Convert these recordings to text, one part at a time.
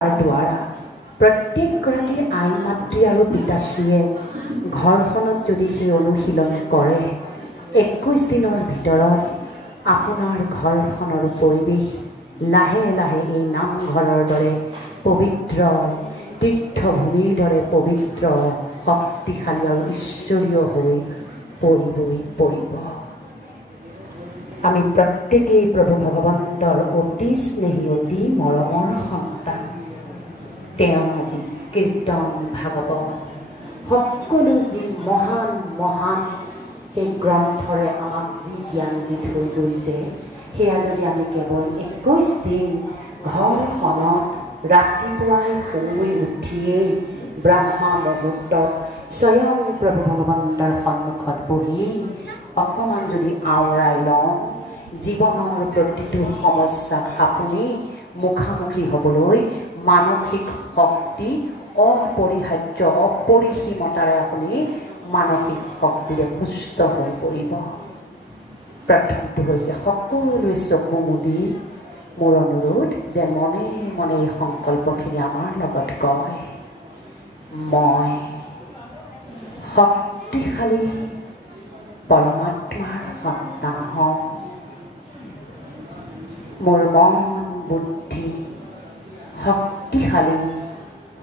द्वारा प्रत्येकगराकी आई मातृ और पिताश्रीये घरखनत जदि ही अनुशीलन करे 21 दिনৰ ভিতৰত আপোনাৰ ঘৰখনৰ পৰিৱেশ লাহে লাহে এই নামঘৰৰ দৰে পবিত্ৰ তীৰ্থভূমিৰ দৰে পবিত্ৰ শক্তিশালী আৰু ঈশ্বৰীয় হৈ পৰিব। আমি প্ৰত্যেকেই প্ৰভু ভগৱন্তৰ অতি স্নেহী অতি মৰমৰ সন্তান। তেওঁ আজি কীৰ্তন ভাগৱত সকলো যি মহান মহান এই গ্ৰন্থৰে আমাক যি জ্ঞান দি থৈ গৈছে সেয়া যদি আমি কেৱল 21 দিন ঘৰখনত ৰাতিপুৱাই শুই উঠিয়েই ব্ৰহ্মা মুহূৰ্তত স্বয়ং প্ৰভু ভগৱন্তৰ সন্মুখত বহি অকণমান যদি আওৰাই লওঁ জীৱনৰ প্ৰতিটো সমস্যাত আপুনি মুখামুখি হ'বলৈ মানসিক শক্তি অপৰিহাৰ্য অপৰিসীমতাৰে আপুনি মানসিক শক্তিৰে পুষ্ট হৈ পৰিব। প্ৰথমটো হৈছে সকলোৱে চকু মুদি মোৰ অনুৰোধ যে মনে মনে এই সংকল্পখিনি আমাৰ লগত কয়, মই শক্তিশালী পৰমাত্মাৰ সন্তান হওঁ। মোৰ মন বুদ্ধি শক্তিশালী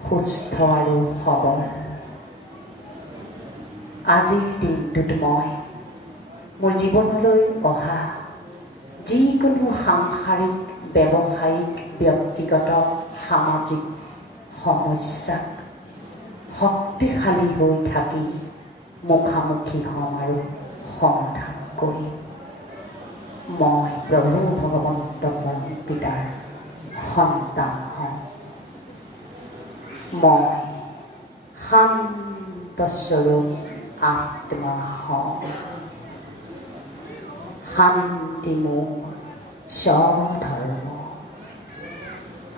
সুস্থ আৰু সবল। আজিৰ দিনটোত মই মোৰ জীৱনলৈ অহা যিকোনো সাংসাৰিক ব্যৱসায়িক ব্যক্তিগত সামাজিক সমস্যাক শক্তিশালী হৈ থাকি মুখামুখি হ'ম আৰু সমাধান কৰিম। মই প্ৰভু ভগৱন্ত পিতাৰ সন্তান হওঁ। মই শান্তস্বৰূপ আত্মা হওঁ। শান্তি মোৰ স্বধৰ্ম।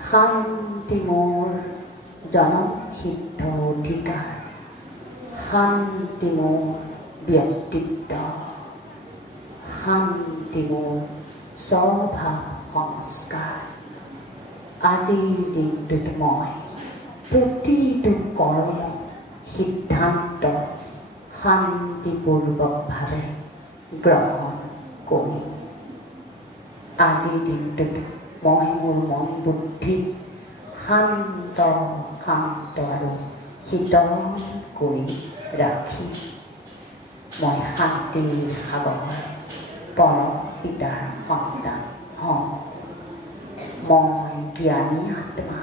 শান্তি মোৰ জনসিদ্ধ অধিকাৰ। শান্তি মোৰ ব্যক্তিত্ব। শান্তি মোৰ স্বভাৱ সংস্কাৰ। আজিৰ দিনটোত মই প্ৰতিটো কৰ্ম সিদ্ধান্ত শান্তিপূৰ্বকভাৱে গ্ৰহণ কৰিম। আজিৰ দিনটোত মই মোৰ মন বুদ্ধিক শান্ত আৰু শীতল কৰি ৰাখি মই শান্তিৰ সাগৰ পৰম পিতাৰ সন্তান হওঁ। মই জ্ঞানী আত্মা।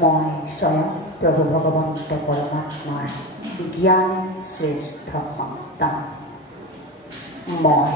মই স্বয়ং প্ৰভু ভগৱন্ত পৰমাত্মাৰ জ্ঞান শ্ৰেষ্ঠ সন্তান। মই